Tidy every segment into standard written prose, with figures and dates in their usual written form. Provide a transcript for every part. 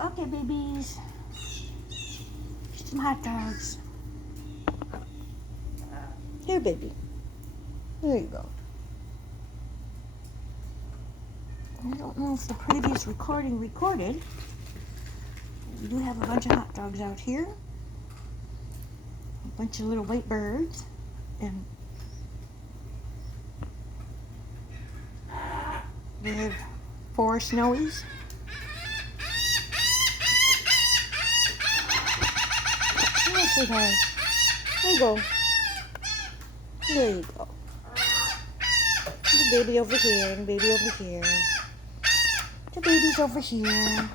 Okay, babies. Some hot dogs. Here, baby. There you go. I don't know if the previous recording recorded. We do have a bunch of hot dogs out here. A bunch of little white birds. And we have 4 snowies. Here, sweetheart. There you go. There you go. The baby over here, and baby over here. The baby's over here.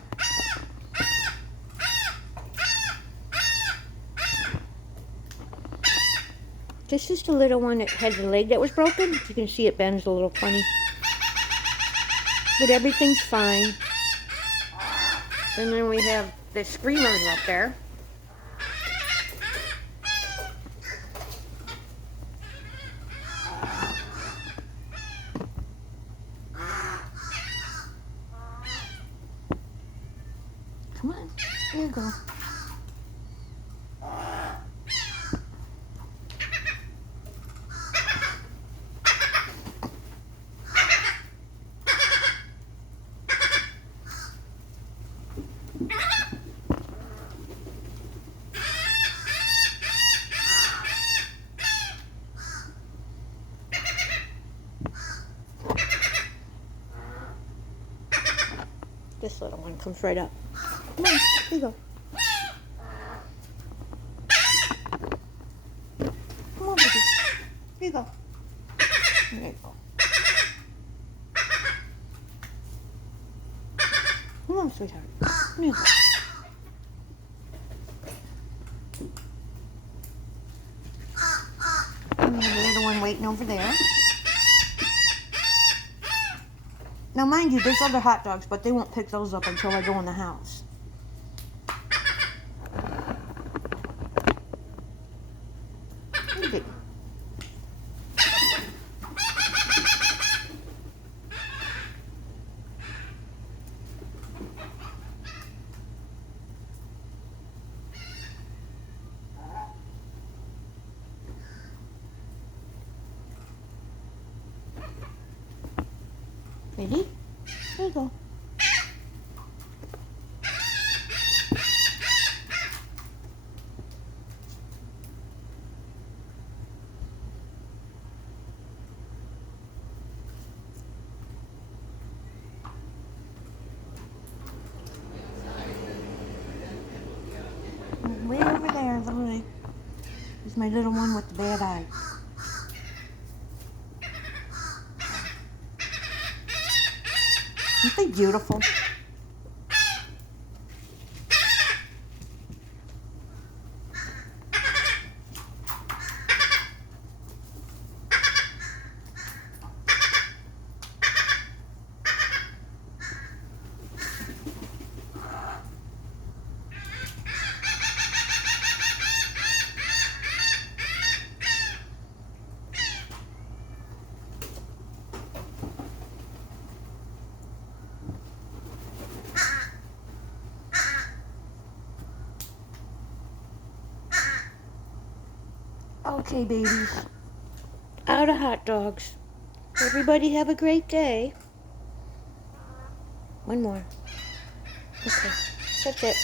This is the little one that has the leg that was broken. You can see it bends a little funny. But everything's fine. And then we have the screamers up there. Come on, there you go. This little one comes right up. Come on, here you go. Come on, baby. Here you go. There you go. Come on, sweetheart. Here you go. And we have a little one waiting over there. Now, mind you, there's other hot dogs, but they won't pick those up until I go in the house. Okay. Ready? There you go. Way over there, literally, is my little one with the bad eye. Aren't they beautiful? Okay, babies. Out of hot dogs. Everybody have a great day. One more. Okay, that's it.